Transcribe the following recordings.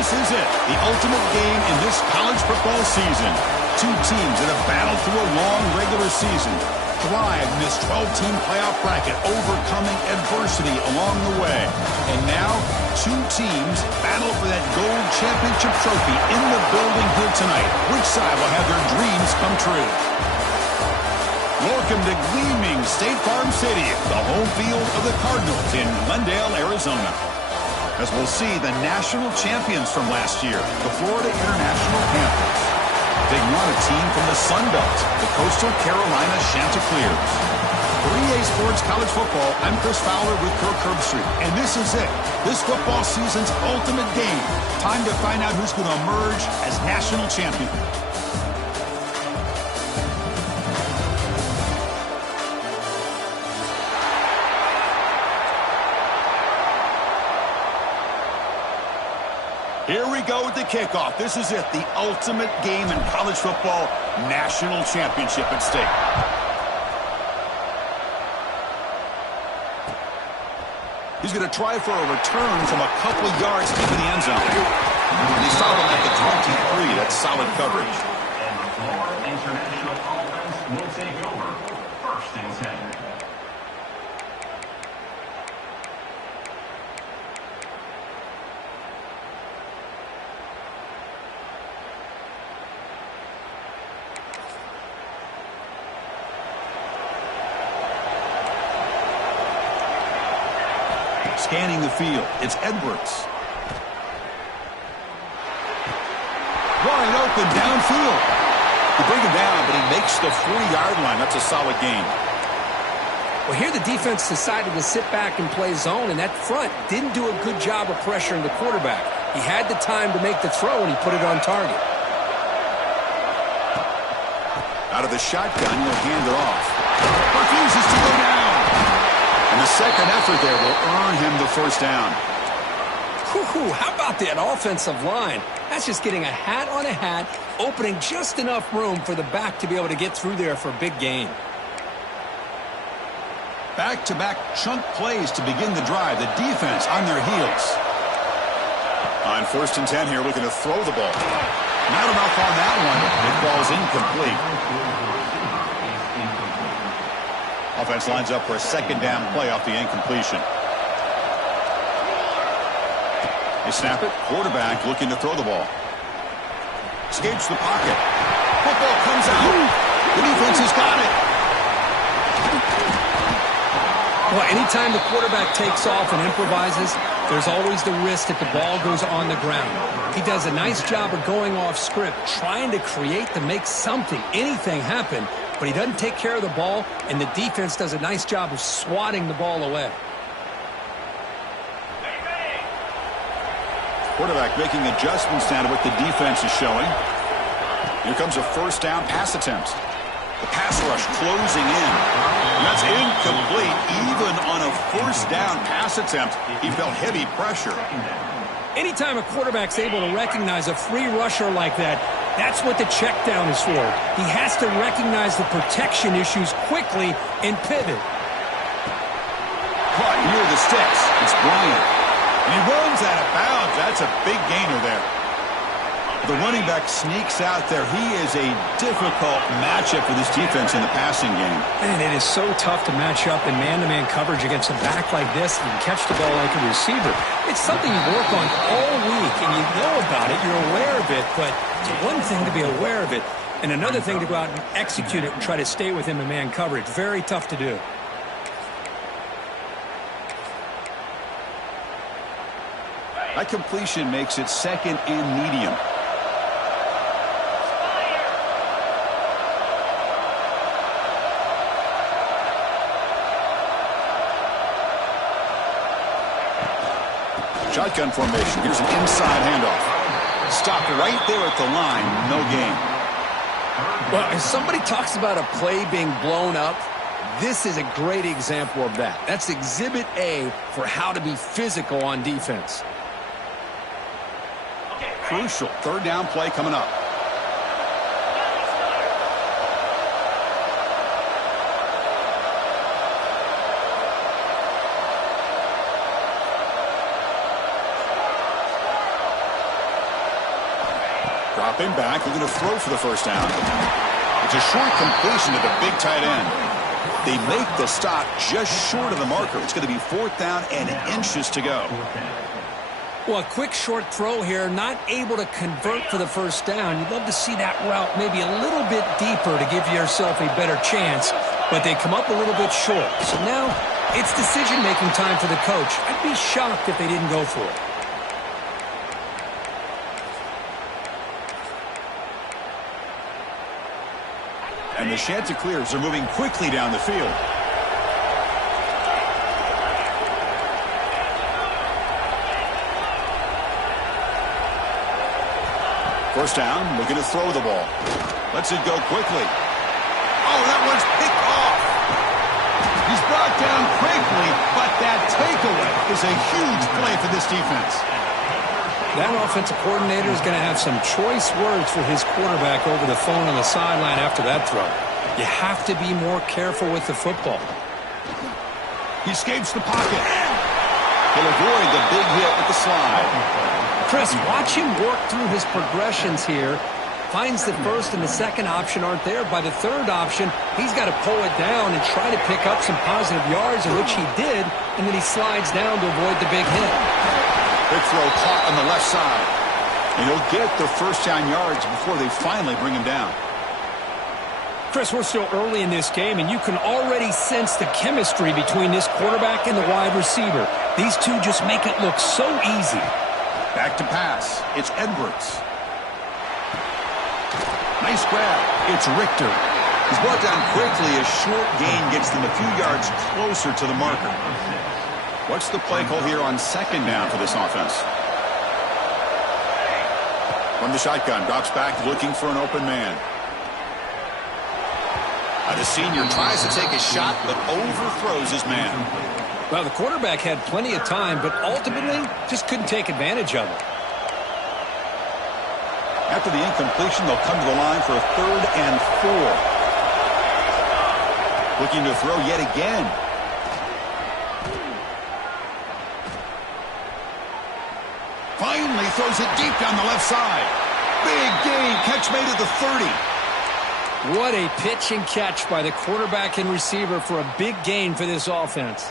This is it, the ultimate game in this college football season. Two teams that have battled through a long regular season, thrived in this 12-team playoff bracket, overcoming adversity along the way. And now, two teams battle for that gold championship trophy in the building here tonight. Which side will have their dreams come true? Welcome to gleaming State Farm Stadium, the home field of the Cardinals in Glendale, Arizona. As we'll see the national champions from last year, the Florida International Panthers, taking on a team from the Sun Belt, the Coastal Carolina Chanticleers. For EA Sports College Football, I'm Chris Fowler with Kirk Herbstreit, and this is it, this football season's ultimate game. Time to find out who's going to emerge as national champion. Here we go with the kickoff. This is it, the ultimate game in college football, national championship at stake. He's going to try for a return from a couple of yards deep in the end zone. And he's stopping at the 23. That's solid coverage. And the Florida International offense will take over first and 10. Scanning the field, it's Edwards. Wide open downfield. They bring him down, but he makes the 40-yard line. That's a solid gain. Well, here the defense decided to sit back and play zone, and that front didn't do a good job of pressuring the quarterback. He had the time to make the throw, and he put it on target. Out of the shotgun, he'll hand it off. Refuses to go down. And the second effort there will earn him the first down. Whew, how about that offensive line? That's just getting a hat on a hat, opening just enough room for the back to be able to get through there for a big gain. Back-to-back chunk plays to begin the drive. The defense on their heels. On first and 10 here, looking to throw the ball. Not enough on that one. It falls incomplete. Offense lines up for a second down play off the incompletion. They snap it. Quarterback looking to throw the ball. Escapes the pocket. Football comes out. The defense has got it. Well, anytime the quarterback takes off and improvises, there's always the risk that the ball goes on the ground. He does a nice job of going off script, trying to create to make something, anything happen, but he doesn't take care of the ball, and the defense does a nice job of swatting the ball away. Quarterback making adjustments now to what the defense is showing. Here comes a first down pass attempt. The pass rush closing in. And that's incomplete. Even on a first down pass attempt, he felt heavy pressure. Anytime a quarterback's able to recognize a free rusher like that, that's what the check down is for. He has to recognize the protection issues quickly and pivot. Caught near the sticks. It's Bryant. And he runs out of bounds. That's a big gainer there. The running back sneaks out there. He is a difficult matchup for this defense in the passing game. Man, it is so tough to match up in man-to-man coverage against a back like this and catch the ball like a receiver. It's something you work on all week, and you know about it. You're aware of it, but it's one thing to be aware of it, and another thing to go out and execute it and try to stay with him in man coverage. Very tough to do. That completion makes it second and medium. Shotgun formation. Here's an inside handoff. Stopped right there at the line. No gain. Well, if somebody talks about a play being blown up, this is a great example of that. That's exhibit A for how to be physical on defense. Crucial third down play coming up. Dropping back, looking to throw for the first down. It's a short completion to the big tight end. They make the stop just short of the marker. It's going to be 4th down and inches to go. Well, a quick short throw here, not able to convert for the first down. You'd love to see that route maybe a little bit deeper to give yourself a better chance, but they come up a little bit short. So now it's decision-making time for the coach. I'd be shocked if they didn't go for it. And the Chanticleers are moving quickly down the field. First down, looking to throw the ball. Lets it go quickly. Oh, that one's picked off. He's brought down quickly, but that takeaway is a huge play for this defense. That offensive coordinator is going to have some choice words for his quarterback over the phone on the sideline after that throw. You have to be more careful with the football. He escapes the pocket. He'll avoid the big hit with the slide. Chris, watch him work through his progressions here. Finds the first and the second option aren't there. By the third option, he's got to pull it down and try to pick up some positive yards, in which he did, and then he slides down to avoid the big hit. Big throw caught on the left side. And he'll get the first down yards before they finally bring him down. Chris, we're still early in this game, and you can already sense the chemistry between this quarterback and the wide receiver. These two just make it look so easy. Back to pass. It's Edwards. Nice grab. It's Richter. He's brought down quickly. A short gain gets them a few yards closer to the marker. What's the play call here on 2nd down for this offense? From the shotgun, drops back looking for an open man. The senior tries to take a shot, but overthrows his man. Well, the quarterback had plenty of time, but ultimately just couldn't take advantage of it. After the incompletion, they'll come to the line for a 3rd and 4. Looking to throw yet again. Finally throws it deep down the left side. Big gain, catch made at the 30. What a pitch and catch by the quarterback and receiver for a big gain for this offense.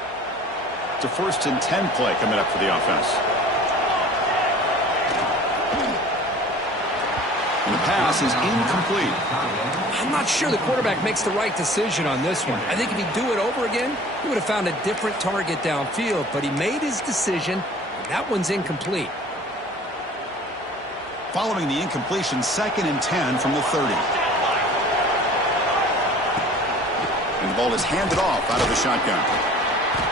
It's a 1st and 10 play coming up for the offense. And the pass is incomplete. I'm not sure the quarterback makes the right decision on this one. I think if he'd do it over again, he would have found a different target downfield, but he made his decision, and that one's incomplete. Following the incompletion, 2nd and 10 from the 30. And the ball is handed off out of the shotgun.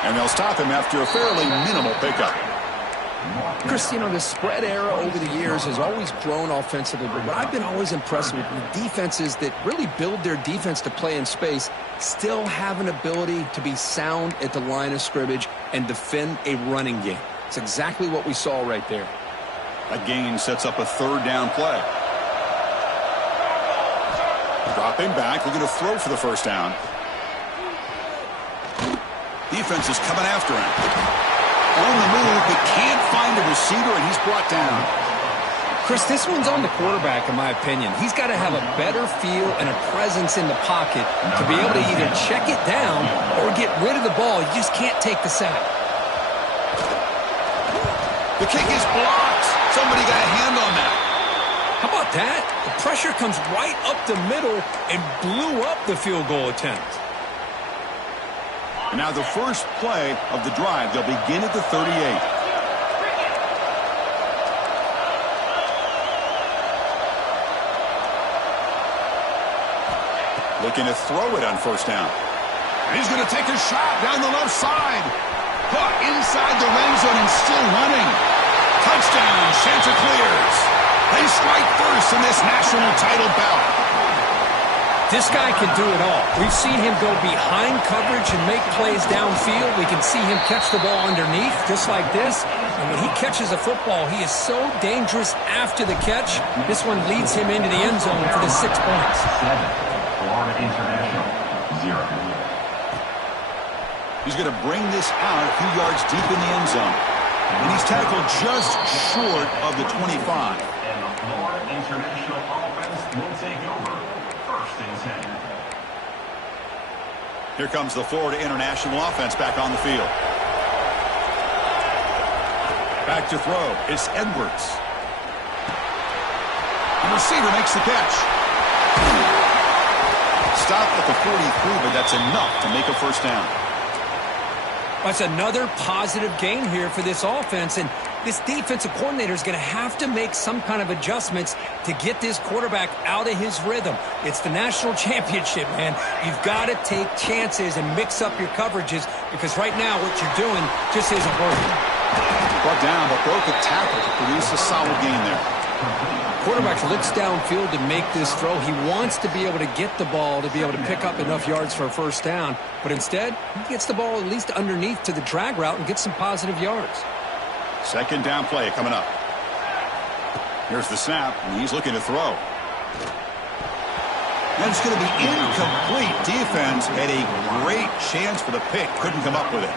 And they'll stop him after a fairly minimal pickup. Chris, you know, the spread era over the years has always grown offensively, but what I've been always impressed with defenses that really build their defense to play in space still have an ability to be sound at the line of scrimmage and defend a running game. It's exactly what we saw right there. That gain sets up a 3rd down play. Dropping back, looking to throw for the first down. Defense is coming after him. On the move, but can't find a receiver, and he's brought down. Chris, this one's on the quarterback, in my opinion. He's got to have a better feel and a presence in the pocket to be able to either check it down or get rid of the ball. You just can't take the sack. The kick is blocked. Somebody got a hand on that. How about that? The pressure comes right up the middle and blew up the field goal attempt. And now the first play of the drive. They'll begin at the 38. Looking to throw it on first down. And he's going to take a shot down the left side. Caught inside the red zone and still running. Touchdown, Chanticleers. They strike first in this national title bout. This guy can do it all. We've seen him go behind coverage and make plays downfield. We can see him catch the ball underneath, just like this. And when he catches a football, he is so dangerous after the catch. This one leads him into the end zone for the 6 points. Florida International, 0. He's going to bring this out a few yards deep in the end zone. And he's tackled just short of the 25. And the Florida International will take over 1st and 10. Here comes the Florida International offense back on the field. Back to throw. It's Edwards. The receiver makes the catch. Stopped at the 43, but that's enough to make a first down. That's another positive gain here for this offense, and this defensive coordinator is going to have to make some kind of adjustments to get this quarterback out of his rhythm. It's the national championship, man. You've got to take chances and mix up your coverages because right now what you're doing just isn't working. Brought down, but broke a tackle to produce a solid gain there. Quarterback looks downfield to make this throw. He wants to be able to get the ball to be able to pick up enough yards for a first down, but instead he gets the ball at least underneath to the drag route and gets some positive yards. Second down play coming up. Here's the snap, and he's looking to throw. And it's going to be incomplete. Defense had a great chance for the pick. Couldn't come up with it.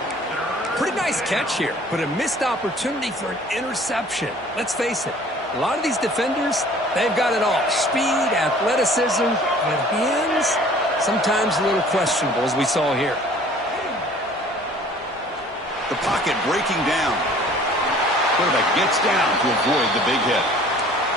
Pretty nice catch here, but a missed opportunity for an interception. Let's face it, a lot of these defenders, they've got it all. Speed, athleticism, but hands, sometimes a little questionable, as we saw here. The pocket breaking down. Quarterback gets down to avoid the big hit.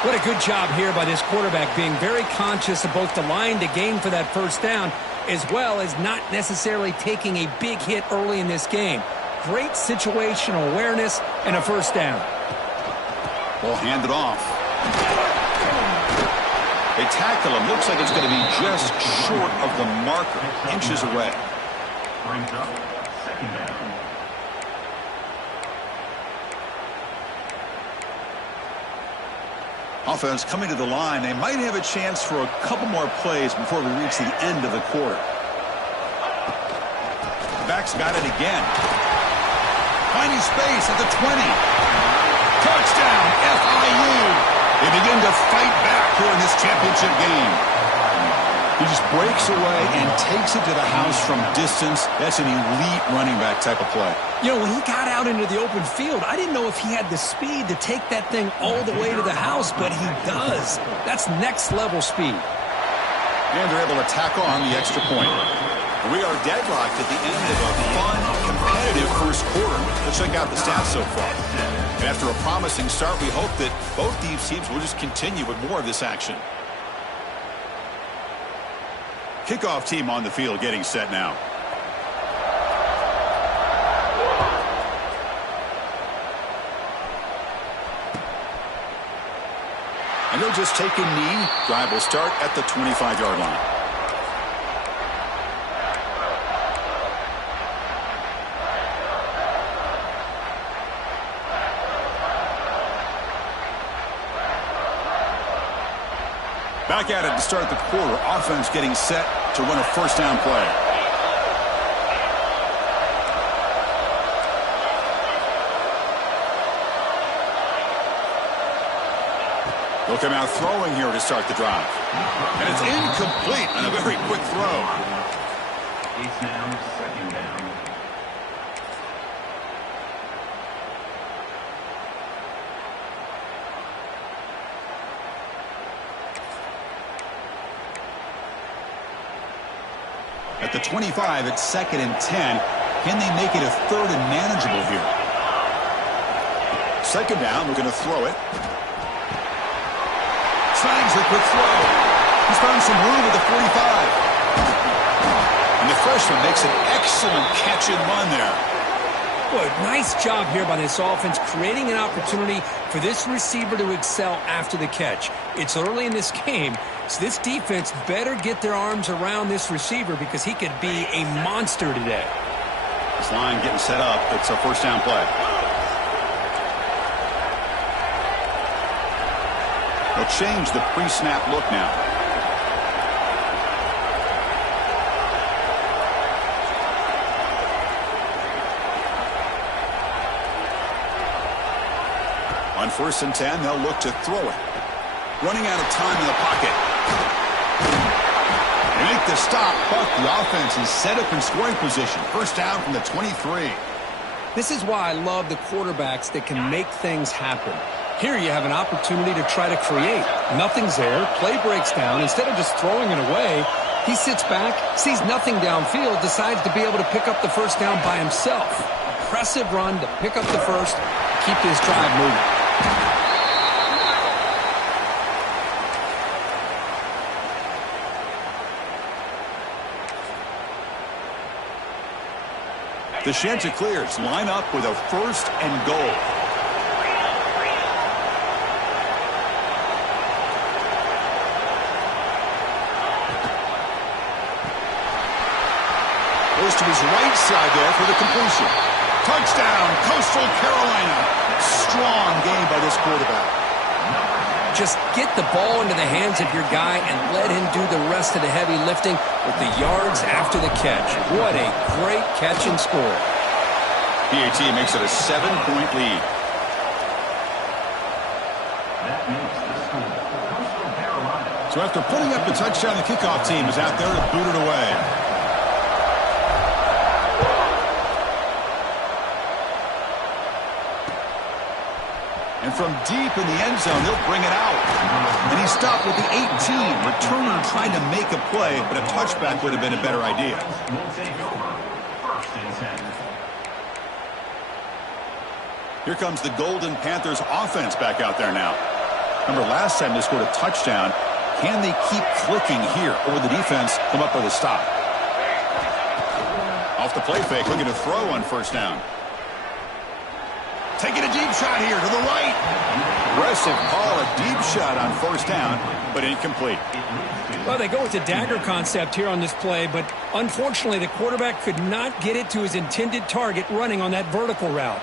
What a good job here by this quarterback, being very conscious of both the line to gain for that first down, as well as not necessarily taking a big hit early in this game. Great situational awareness and a first down. Ball handed off. They tackle him. Looks like it's going to be just short of the marker. Inches away. Brings up 2nd down. Offense coming to the line. They might have a chance for a couple more plays before we reach the end of the quarter. The back's got it again. Finding space at the 20. Touchdown, FIU. They begin to fight back here in this championship game. He just breaks away and takes it to the house from distance. That's an elite running back type of play. You know, when he got out into the open field, I didn't know if he had the speed to take that thing all the way to the house, but he does. That's next-level speed. And they're able to tack on the extra point. We are deadlocked at the end of a fun, competitive first quarter. Let's check out the stats so far. And after a promising start, we hope that both these teams will just continue with more of this action. Kickoff team on the field getting set now. And they'll just take a knee. Drive will start at the 25-yard line. Back at it to start the quarter. Offense getting set to run a first down play. They'll come out throwing here to start the drive. And it's incomplete on a very quick throw. It's now 2nd down. At the 25, it's 2nd and 10. Can they make it a 3rd and manageable here? 2nd down, we're going to throw it. Snags the quick throw. He's found some room at the 45. And the freshman makes an excellent catch and run there. Boy, nice job here by this offense, creating an opportunity for this receiver to excel after the catch. It's early in this game, so this defense better get their arms around this receiver because he could be a monster today. This line getting set up. It's a first down play. They'll change the pre-snap look now. On 1st and 10, they'll look to throw it. Running out of time in the pocket. They make the stop, but the offense is set up in scoring position. First down from the 23. This is why I love the quarterbacks that can make things happen. Here you have an opportunity to try to create. Nothing's there. Play breaks down. Instead of just throwing it away, he sits back, sees nothing downfield, decides to be able to pick up the first down by himself. Impressive run to pick up the first, keep this drive moving. The Chanticleers line up with a 1st and goal. Goes to his right side there for the completion. Touchdown, Coastal Carolina. Strong game by this quarterback. Just get the ball into the hands of your guy and let him do the rest of the heavy lifting with the yards after the catch. What a great catch and score. PAT makes it a 7-point lead. So after putting up the touchdown, the kickoff team is out there to boot it away. And from deep in the end zone, they'll bring it out. And he stopped with the 18. Returner trying to make a play, but a touchback would have been a better idea. Here comes the Golden Panthers offense back out there now. Remember last time they scored a touchdown. Can they keep clicking here, or will the defense come up with a stop? Off the play fake, looking to throw on 1st down. Taking a deep shot here to the right. Aggressive call, a deep shot on 1st down, but incomplete. Well, they go with the dagger concept here on this play, but unfortunately the quarterback could not get it to his intended target running on that vertical route.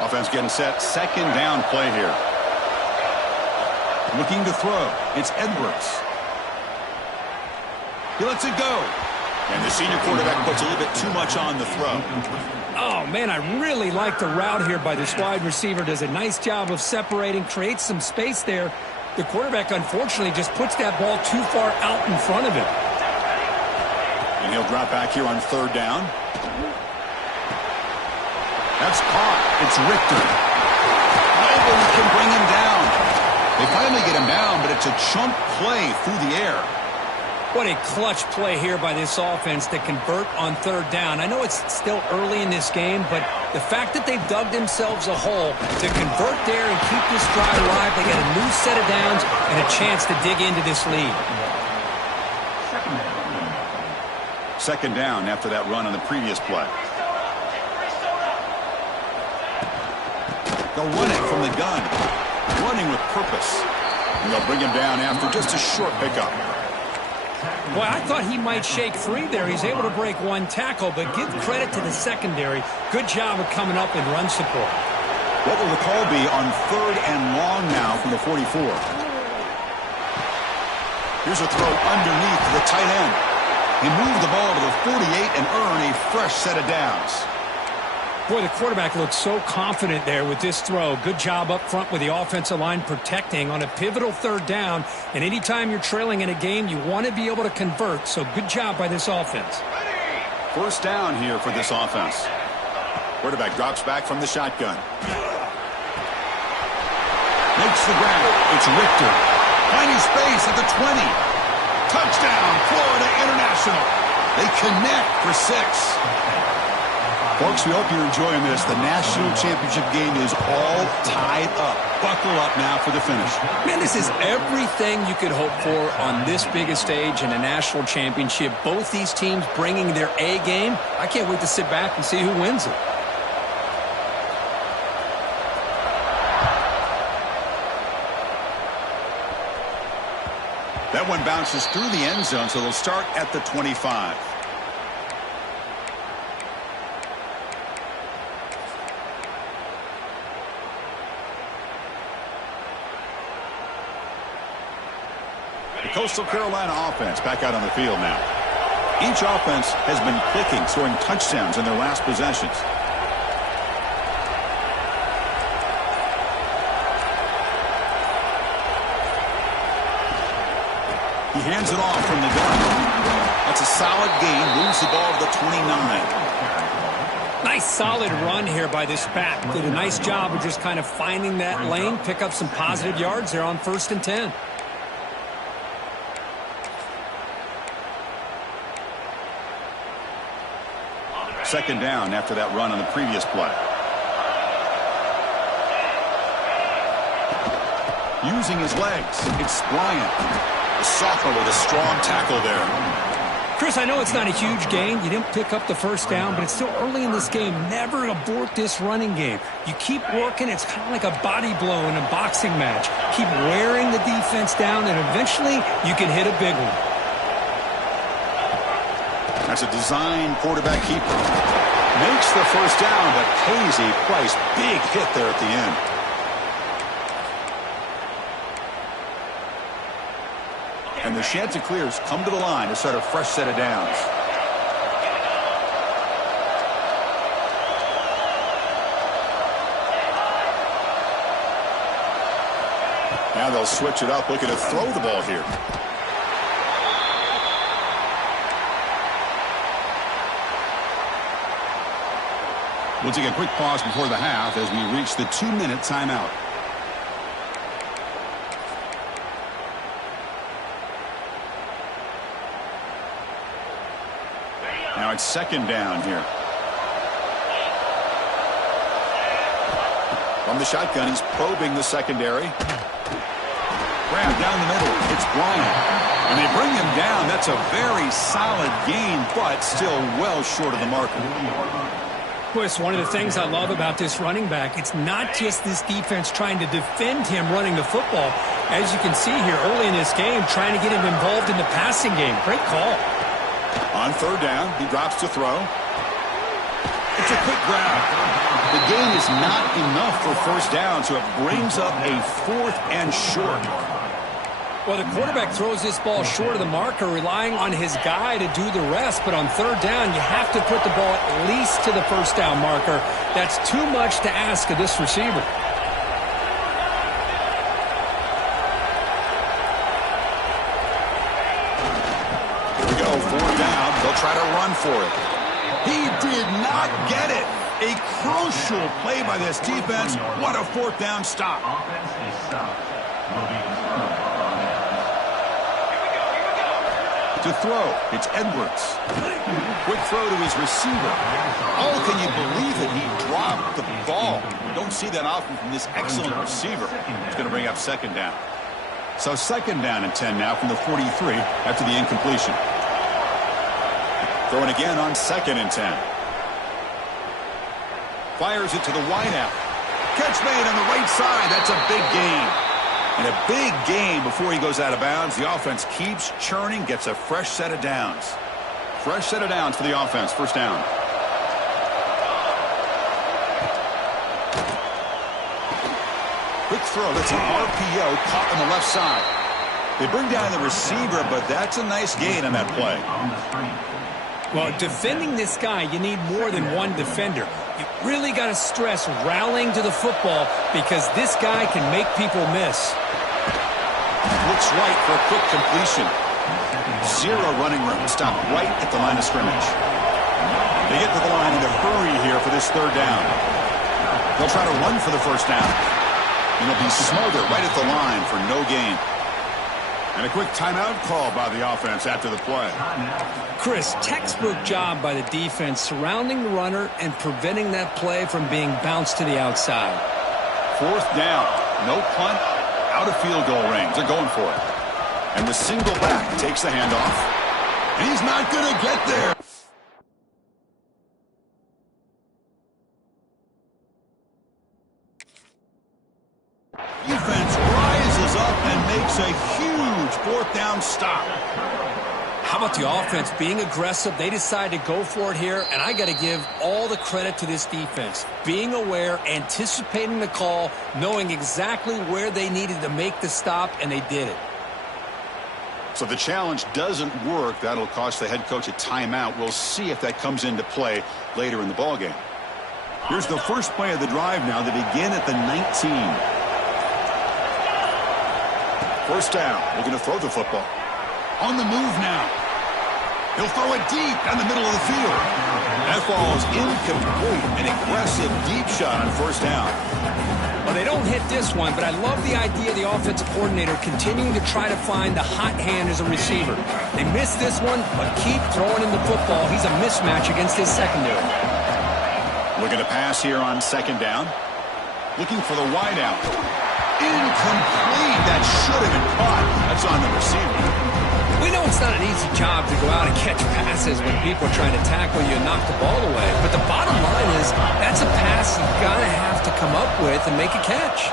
Offense getting set, 2nd down play here. Looking to throw. It's Edwards. He lets it go. And the senior quarterback puts a little bit too much on the throw. Oh, man, I really like the route here by this wide receiver. Does a nice job of separating, creates some space there. The quarterback, unfortunately, just puts that ball too far out in front of him. And he'll drop back here on 3rd down. That's caught. It's Richter. Nobody can bring him down. They finally get him down, but it's a chunk play through the air. What a clutch play here by this offense to convert on 3rd down. I know it's still early in this game, but the fact that they've dug themselves a hole to convert there and keep this drive alive, they get a new set of downs and a chance to dig into this lead. 2nd down after that run on the previous play. They'll run it from the gun, running with purpose. And they'll bring him down after just a short pickup. Well, I thought he might shake free there. He's able to break 1 tackle, but give credit to the secondary. Good job of coming up in run support. What will the call be on 3rd and long now from the 44? Here's a throw underneath to the tight end. He moved the ball to the 48 and earn a fresh set of downs. Boy, the quarterback looks so confident there with this throw. Good job up front with the offensive line protecting on a pivotal 3rd down. And anytime you're trailing in a game, you want to be able to convert. So good job by this offense. 1st down here for this offense. Quarterback drops back from the shotgun. Makes the grab. It's Richter. Finding space at the 20. Touchdown, Florida International. They connect for 6. Folks, we hope you're enjoying this. The national championship game is all tied up. Buckle up now for the finish. Man, this is everything you could hope for on this biggest stage in a national championship. Both these teams bringing their A game. I can't wait to sit back and see who wins it. That one bounces through the end zone, so they'll start at the 25. The Coastal Carolina offense back out on the field now. Each offense has been clicking, scoring touchdowns in their last possessions. He hands it off from the gun. That's a solid gain. Moves the ball to the 29. Nice solid run here by this back. Did a nice job of just kind of finding that lane, pick up some positive yards there on 1st and 10. Second down after that run on the previous play. Using his legs, it's Bryant. The sophomore with a strong tackle there. Chris, I know it's not a huge gain. You didn't pick up the first down, but it's still early in this game. Never abort this running game. You keep working. It's kind of like a body blow in a boxing match. Keep wearing the defense down, and eventually you can hit a big one. That's a design quarterback keeper. Makes the first down, but pays a price. Big hit there at the end. And the Chanticleers come to the line to start a fresh set of downs. Now they'll switch it up, looking to throw the ball here. We'll take a quick pause before the half as we reach the 2-minute timeout. Now it's second down here. From the shotgun, he's probing the secondary. Grab down the middle. It's Bryant. And they bring him down. That's a very solid gain, but still well short of the marker. Chris, one of the things I love about this running back, it's not just this defense trying to defend him running the football. As you can see here early in this game, trying to get him involved in the passing game. Great call. On third down, he drops to throw. It's a quick grab. The gain is not enough for first down, so it brings up a 4th and short. Well, the quarterback throws this ball short of the marker, relying on his guy to do the rest. But on third down, you have to put the ball at least to the first down marker. That's too much to ask of this receiver. Try to run for it. He did not get it. A crucial play by this defense. What a 4th down stop. To throw, it's Edwards. Quick throw to his receiver. Oh, can you believe it? He dropped the ball. Don't see that often from this excellent receiver. It's going to bring up second down. So second down and 10 now from the 43 after the incompletion. Throwing again on 2nd and 10. Fires it to the wideout. Catch made on the right side. That's a big gain. And a big gain before he goes out of bounds. The offense keeps churning, gets a fresh set of downs. Fresh set of downs for the offense. First down. Quick throw. That's an RPO caught on the left side. They bring down the receiver, but that's a nice gain on that play. Well, defending this guy, you need more than one defender. You really got to stress rallying to the football because this guy can make people miss. Looks right for a quick completion. Zero running room. Stopped right at the line of scrimmage. They get to the line in a hurry here for this third down. They'll try to run for the first down. And it'll be smothered right at the line for no gain. And a quick timeout call by the offense after the play. Chris, textbook job by the defense surrounding the runner and preventing that play from being bounced to the outside. 4th down. No punt. Out of field goal range. They're going for it. And the single back takes the handoff. And he's not going to get there. Defense rises up and makes a huge 4th down stop. How about the offense being aggressive? They decide to go for it here, and I got to give all the credit to this defense. Being aware, anticipating the call, knowing exactly where they needed to make the stop, and they did it. So the challenge doesn't work. That'll cost the head coach a timeout. We'll see if that comes into play later in the ballgame. Here's the first play of the drive now. They begin at the 19. First down. Looking to throw the football. On the move now. He'll throw it deep down the middle of the field. That falls incomplete. An aggressive deep shot on first down. Well, they don't hit this one, but I love the idea of the offensive coordinator continuing to try to find the hot hand as a receiver. They missed this one, but keep throwing him the football. He's a mismatch against his secondary. Looking to pass here on second down. Looking for the wideout. Incomplete. That should have been caught. That's on the receiver. We know it's not an easy job to go out and catch passes when people are trying to tackle you and knock the ball away. But the bottom line is that's a pass you've got to have to come up with and make a catch.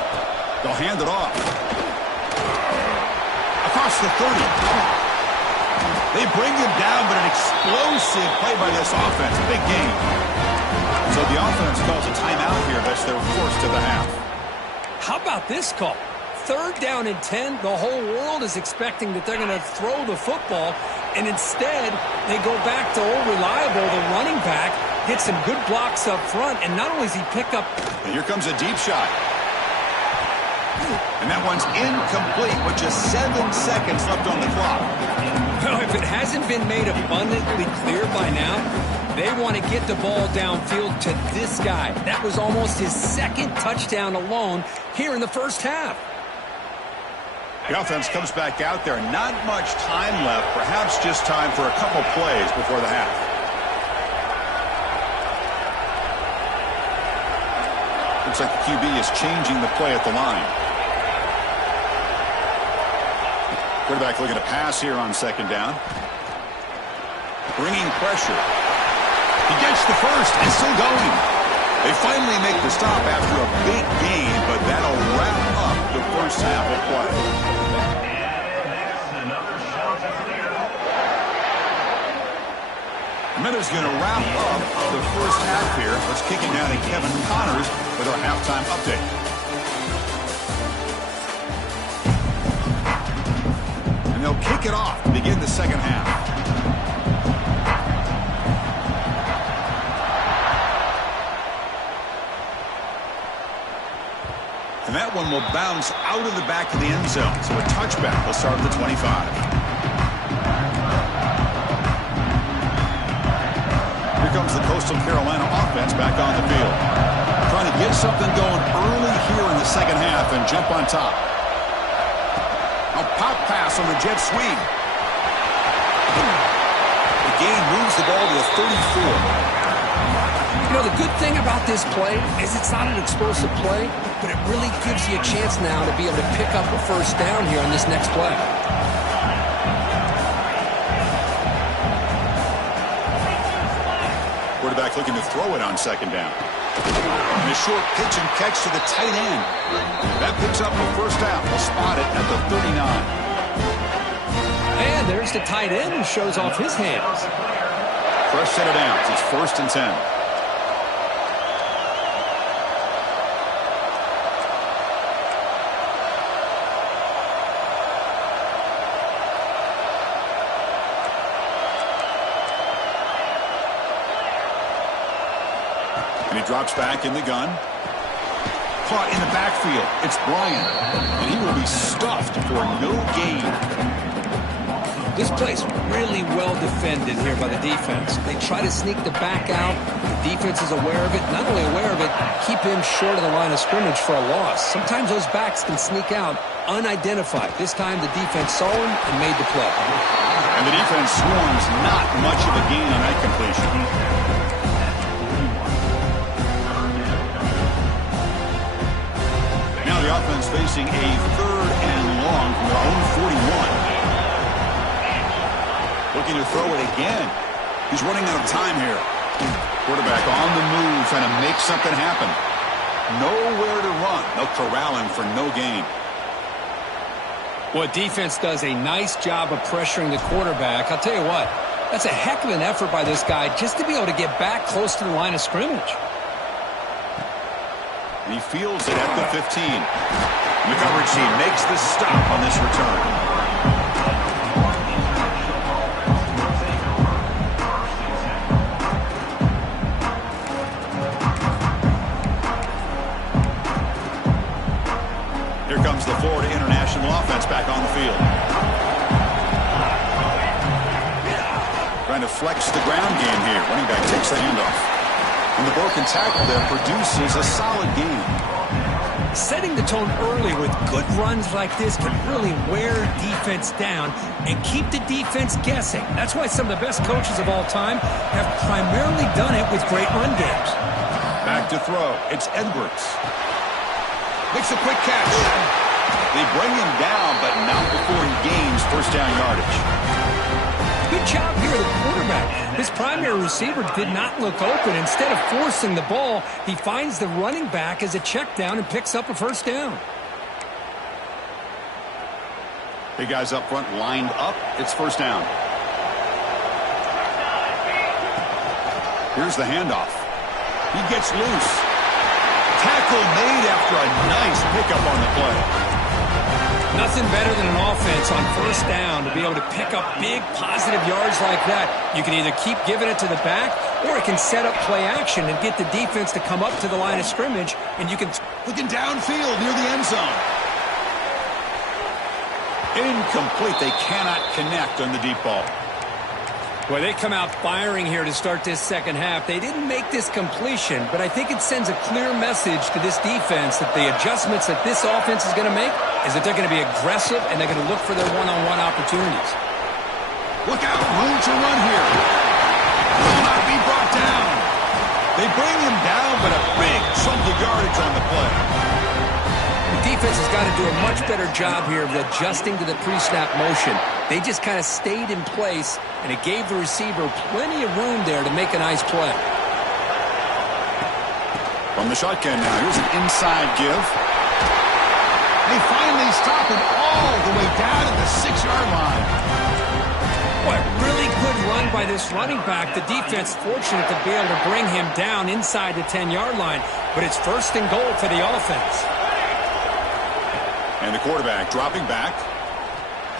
They'll hand it off. Across the 30. They bring him down, but an explosive play by this offense. Big game. So the offense calls a timeout here. That's their first of the half. How about this call? 3rd down and 10. The whole world is expecting that they're going to throw the football, and instead they go back to old reliable, the running back, gets some good blocks up front, and not only does he pick up... And here comes a deep shot. And that one's incomplete with just 7 seconds left on the clock. Well, if it hasn't been made abundantly clear by now, they want to get the ball downfield to this guy. That was almost his 2nd touchdown alone here in the first half. The offense comes back out there. Not much time left. Perhaps just time for a couple plays before the half. Looks like the QB is changing the play at the line. Quarterback looking to pass here on second down. Bringing pressure. He gets the first and still going. They finally make the stop after a big gain, but that'll wrap up the first half of play. And that is going to wrap up the first half here. Let's kick it down to Kevin Connors with our halftime update. And they'll kick it off to begin the second half. And that one will bounce out of the back of the end zone. So a touchback will start at the 25. Here comes the Coastal Carolina offense back on the field. Trying to get something going early here in the second half and jump on top. A pop pass on the jet sweep. The gain moves the ball to the 34. You know, the good thing about this play is it's not an explosive play, but it really gives you a chance now to be able to pick up a first down here on this next play. Quarterback looking to throw it on second down. And a short pitch and catch to the tight end. That picks up a first down. We'll spot it at the 39. And there's the tight end who shows off his hands. Fresh set of downs. It's 1st and 10. And he drops back in the gun. Caught in the backfield. It's Bryant. And he will be stuffed for no gain. This play's really well defended here by the defense. They try to sneak the back out. The defense is aware of it. Not only aware of it, keep him short of the line of scrimmage for a loss. Sometimes those backs can sneak out unidentified. This time the defense saw him and made the play. And the defense swarms not much of a gain on that completion. Now the offense facing a 3rd and long from their own 41. Looking to throw it again. He's running out of time here. Quarterback on the move, trying to make something happen. Nowhere to run. They'll corral him for no gain. Well, defense does a nice job of pressuring the quarterback. I'll tell you what, that's a heck of an effort by this guy just to be able to get back close to the line of scrimmage. And he fields it at the 15. The coverage team makes the stop on this return. Here comes the Florida International offense back on the field. Trying to flex the ground game here. Running back takes the handoff. And the broken tackle there produces a solid gain. Setting the tone early with good runs like this can really wear defense down and keep the defense guessing. That's why some of the best coaches of all time have primarily done it with great run games. Back to throw. It's Edwards. Makes a quick catch. They bring him down, but not before he gains first down yardage. Good job here, the quarterback. His primary receiver did not look open. Instead of forcing the ball, he finds the running back as a check down and picks up a first down. Big guys up front lined up. It's first down. Here's the handoff. He gets loose. Tackle made after a nice pickup on the play. Nothing better than an offense on first down to be able to pick up big positive yards like that. You can either keep giving it to the back, or it can set up play action and get the defense to come up to the line of scrimmage, and you can... Looking downfield near the end zone. Incomplete. They cannot connect on the deep ball. Well, they come out firing here to start this second half. They didn't make this completion, but I think it sends a clear message to this defense that the adjustments that this offense is going to make is that they're going to be aggressive and they're going to look for their one-on-one opportunities. Look out, room to run here. Will not be brought down. They bring him down, but a big chunk of yardage on the play. The defense has got to do a much better job here of adjusting to the pre-snap motion. They just kind of stayed in place, and it gave the receiver plenty of room there to make a nice play. From the shotgun now, here's an inside give. They finally stop him all the way down at the 6-yard line. What really good run by this running back. The defense fortunate to be able to bring him down inside the 10-yard line, but it's first and goal for the offense. And the quarterback dropping back.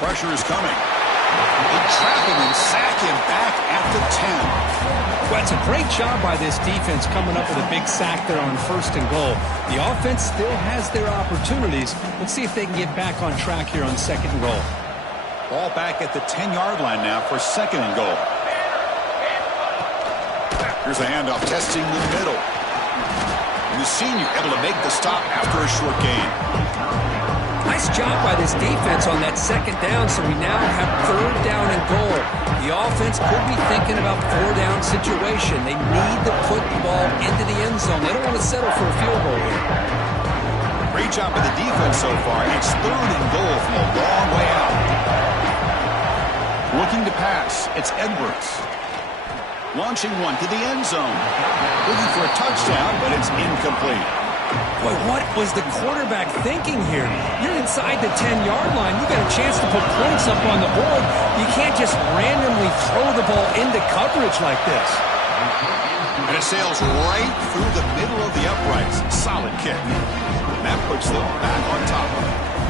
Pressure is coming. They trap him and sack him back at the 10. Well, it's a great job by this defense coming up with a big sack there on first and goal. The offense still has their opportunities. Let's see if they can get back on track here on second and goal. Ball back at the 10-yard line now for second and goal. Here's a handoff testing the middle. And the senior able to make the stop after a short gain. Nice job by this defense on that second down, so we now have third down and goal. The offense could be thinking about four-down situation. They need to put the ball into the end zone. They don't want to settle for a field goal here. Great job by the defense so far. It's third and goal from a long way out. Looking to pass. It's Edwards. Launching one to the end zone. Looking for a touchdown, but it's incomplete. Boy, what was the quarterback thinking here? You're inside the 10-yard line. You got a chance to put points up on the board. You can't just randomly throw the ball into coverage like this. And it sails right through the middle of the uprights. Solid kick. And that puts them back on top.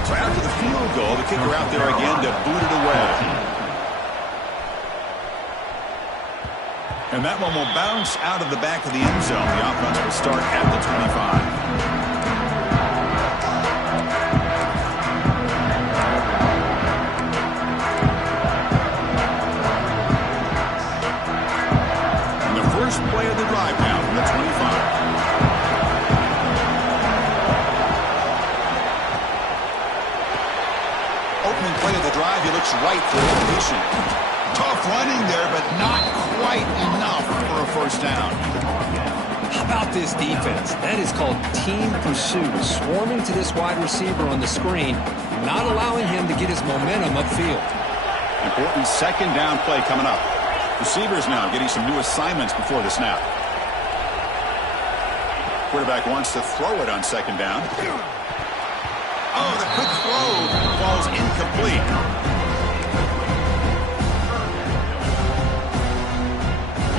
So after the field goal, the kicker out there again to boot it away. And that one will bounce out of the back of the end zone. The offense will start at the 25. And the first play of the drive now from the 25. Opening play of the drive, he looks right for the completion. Tough running there, but not quite enough for a first down. How about this defense? That is called team pursuit. Swarming to this wide receiver on the screen, not allowing him to get his momentum upfield. Important second down play coming up. Receivers now getting some new assignments before the snap. Quarterback wants to throw it on second down. Oh, the quick throw falls incomplete.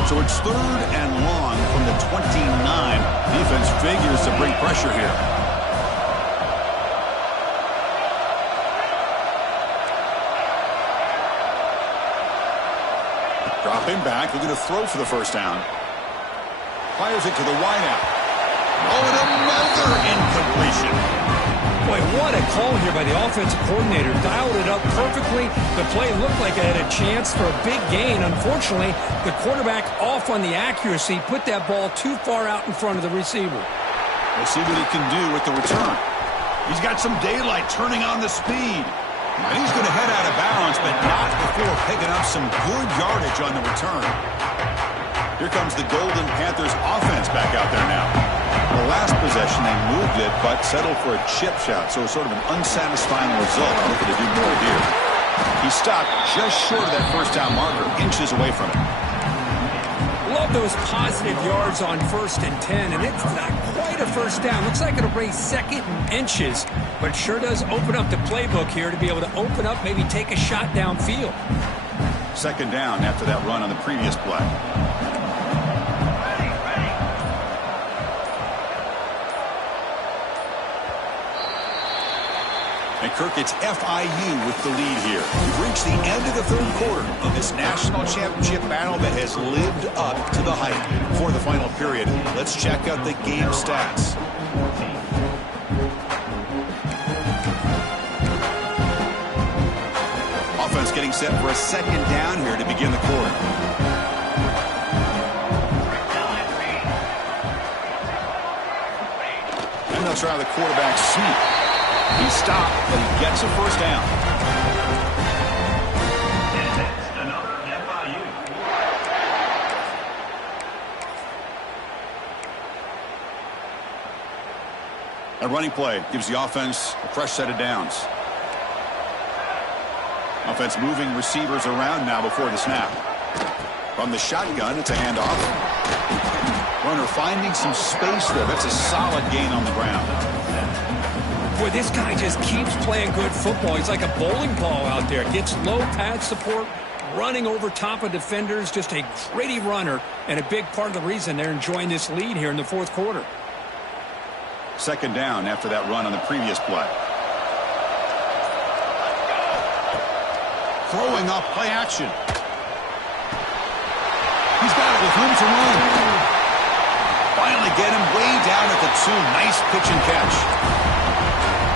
So it's third and long from the 29. Defense figures to bring pressure here. Dropping back, looking to throw for the first down. Fires it to the wideout. Oh, and another incompletion. Boy, what a call here by the offensive coordinator. Dialed it up perfectly. The play looked like it had a chance for a big gain. Unfortunately, the quarterback off on the accuracy, put that ball too far out in front of the receiver. We'll see what he can do with the return. He's got some daylight turning on the speed. And he's going to head out of bounds, but not before picking up some good yardage on the return. Here comes the Golden Panthers offense back out there now. The last possession, they moved it, but settled for a chip shot, so sort of an unsatisfying result. Looking to do more here. He stopped just short of that first down marker, inches away from it. Love those positive yards on 1st and 10, and it's not quite a first down. Looks like it'll bring 2nd and inches, but sure does open up the playbook here to be able to open up, maybe take a shot downfield. 2nd down after that run on the previous play. And Kirk, it's FIU with the lead here. We've reached the end of the 3rd quarter of this national championship battle that has lived up to the hype. For the final period, let's check out the game stats. Offense getting set for a 2nd down here to begin the quarter. And they'll try the quarterback sneak. He stopped, but he gets a first down. And that's another FIU. A running play gives the offense a fresh set of downs. Offense moving receivers around now before the snap. From the shotgun, it's a handoff. Runner finding some space there. That's a solid gain on the ground. Boy, this guy just keeps playing good football. He's like a bowling ball out there. Gets low pad support, running over top of defenders. Just a gritty runner, and a big part of the reason they're enjoying this lead here in the 4th quarter. 2nd down after that run on the previous play. Throwing off play action. He's got it with room to run. Finally get him way down at the 2. Nice pitch and catch.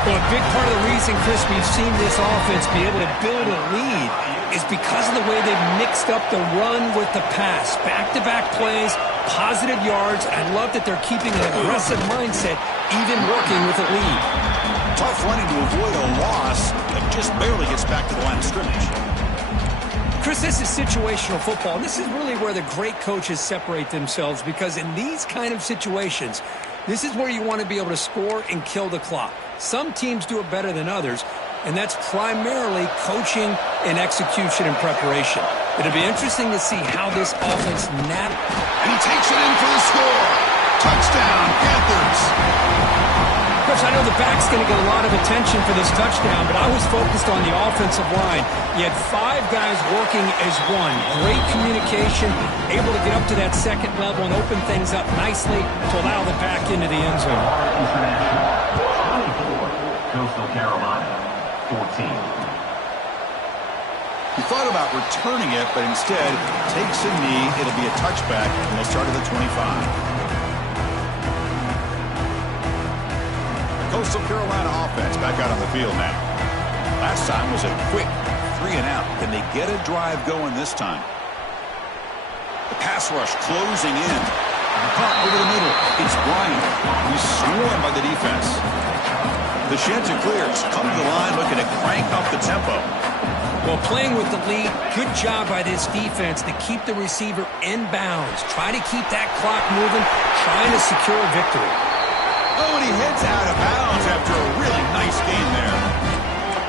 Well, a big part of the reason, Chris, we've seen this offense be able to build a lead is because of the way they've mixed up the run with the pass. Back-to-back plays, positive yards. I love that they're keeping an aggressive mindset, even working with a lead. Tough running to avoid a loss, but just barely gets back to the line of scrimmage. Chris, this is situational football. This is really where the great coaches separate themselves, because in these kind of situations, this is where you want to be able to score and kill the clock. Some teams do it better than others, and that's primarily coaching and execution and preparation. It'll be interesting to see how this offense naps. And he takes it in for the score. Touchdown, Panthers. Chris, I know the back's going to get a lot of attention for this touchdown, but I was focused on the offensive line. You had 5 guys working as one. Great communication, able to get up to that 2nd level and open things up nicely to allow the back into the end zone. Coastal Carolina, 14. He thought about returning it, but instead takes a knee. It'll be a touchback, and they'll start at the 25. The Coastal Carolina offense back out on the field now. Last time was a quick 3 and out. Can they get a drive going this time? The pass rush closing in. Caught over the middle. It's Bryant. He's swarmed by the defense. The Chanticleers come to the line looking to crank up the tempo. Well, playing with the lead, good job by this defense to keep the receiver in bounds. Try to keep that clock moving, trying to secure a victory. Oh, and he heads out of bounds after a really nice game there.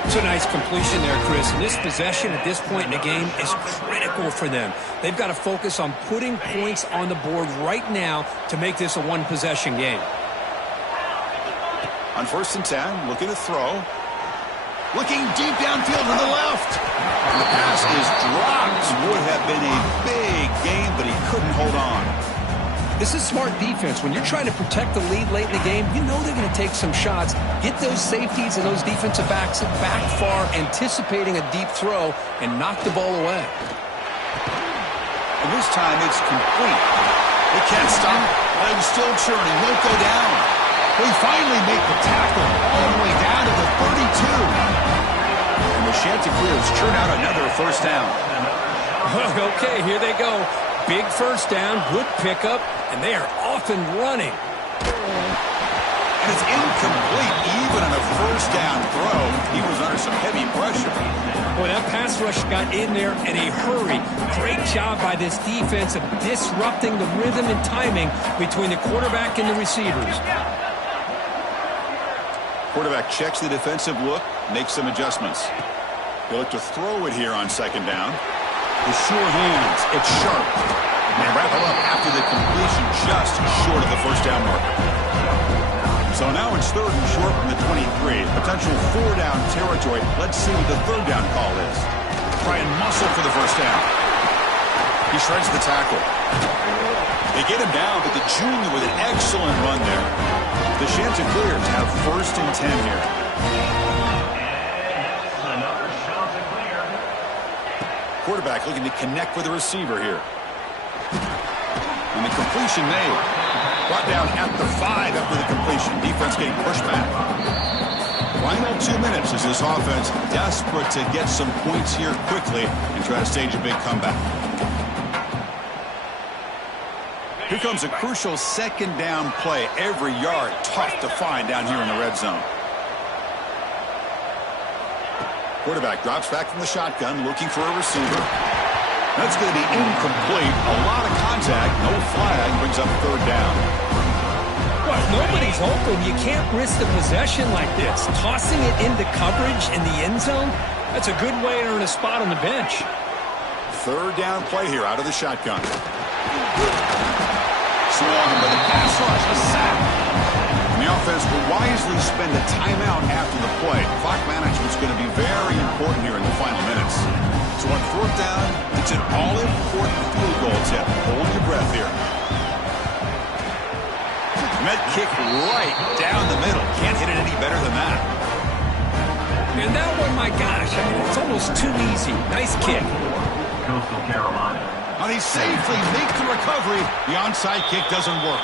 It's a nice completion there, Chris. And this possession at this point in the game is critical for them. They've got to focus on putting points on the board right now to make this a one-possession game. On 1st and 10, looking to throw. Looking deep downfield to the left. And the pass is dropped. Would have been a big game, but he couldn't hold on. This is smart defense. When you're trying to protect the lead late in the game, you know they're going to take some shots, get those safeties and those defensive backs back far, anticipating a deep throw, and knock the ball away. And this time it's complete. They can't stop. Legs still churning. Won't go down. They finally make the tackle all the way down to the 32. And the Chanticleers churn out another first down. Okay, here they go. Big first down, good pickup, and they are off and running. And it's incomplete even on a first down throw. He was under some heavy pressure. Boy, that pass rush got in there in a hurry. Great job by this defense of disrupting the rhythm and timing between the quarterback and the receivers. Quarterback checks the defensive look, makes some adjustments. He'll look to throw it here on second down. With sure hands, it's sharp. And they wrap it up after the completion just short of the first down marker. So now it's third and short from the 23. Potential four-down territory. Let's see what the third down call is. Try and muscle for the first down. He shreds the tackle. They get him down, but the junior with an excellent run there. The Chanticleers have first and 10 here. Quarterback looking to connect with the receiver here. And the completion made. Brought down at the 5 after the completion. Defense getting pushed back. Final 2 minutes as this offense desperate to get some points here quickly and try to stage a big comeback. Here comes a crucial second down play. Every yard tough to find down here in the red zone. Quarterback drops back from the shotgun, looking for a receiver. That's going to be incomplete. A lot of contact, no flag, brings up third down. Well, if nobody's open, you can't risk the possession like this. Tossing it into coverage in the end zone, that's a good way to earn a spot on the bench. Third down play here out of the shotgun. Swung by the pass rush, a sack. And the offense will wisely spend a timeout after the play. Clock management is going to be very important here in the final minutes. So on fourth down, it's an all-important field goal attempt. Hold your breath here. Met kick right down the middle. Can't hit it any better than that. And that one, my gosh, I mean, it's almost too easy. Nice kick. Coastal Carolina. And he safely makes the recovery. The onside kick doesn't work.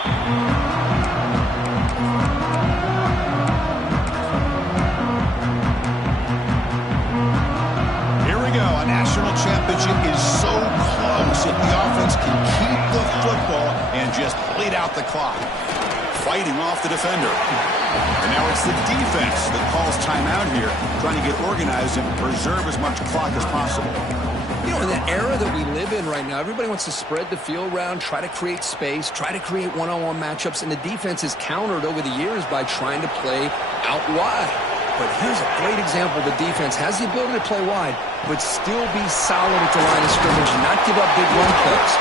Here we go. A national championship is so close if the offense can keep the football and just bleed out the clock. Fighting off the defender. And now it's the defense that calls timeout here, trying to get organized and preserve as much clock as possible. You know, in the era that we live in right now, everybody wants to spread the field around, try to create space, try to create one-on-one matchups, and the defense is countered over the years by trying to play out wide. But here's a great example. The defense has the ability to play wide, but still be solid at the line of scrimmage and not give up big run plays.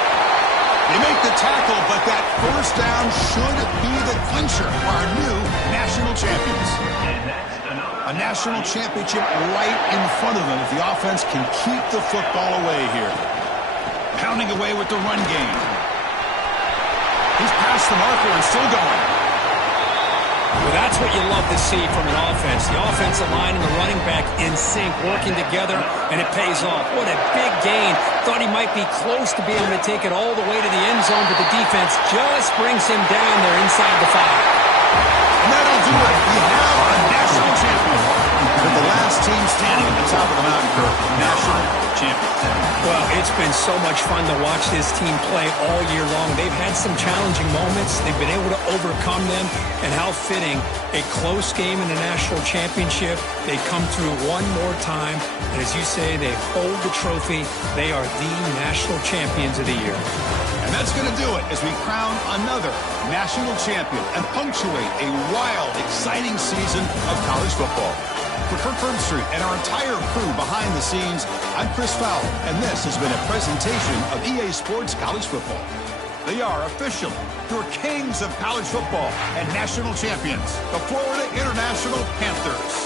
They make the tackle, but that first down should be the clincher for our new national champions. A national championship right in front of them if the offense can keep the football away here. Pounding away with the run game. He's past the marker and still going. Well, that's what you love to see from an offense. The offensive line and the running back in sync, working together, and it pays off. What a big gain. Thought he might be close to being able to take it all the way to the end zone, but the defense just brings him down there inside the 5. And that'll do it. We have a national champion. With the last team standing at the top of the mountain for national champions. Well, it's been so much fun to watch this team play all year long. They've had some challenging moments. They've been able to overcome them. And how fitting, a close game in the national championship. They come through one more time. And as you say, they hold the trophy. They are the national champions of the year. And that's going to do it as we crown another national champion and punctuate a wild, exciting season of college football. For Kirk Herbstreit and our entire crew behind the scenes, I'm Chris Fowler, and this has been a presentation of EA Sports College Football. They are official, your kings of college football and national champions, the Florida International Panthers.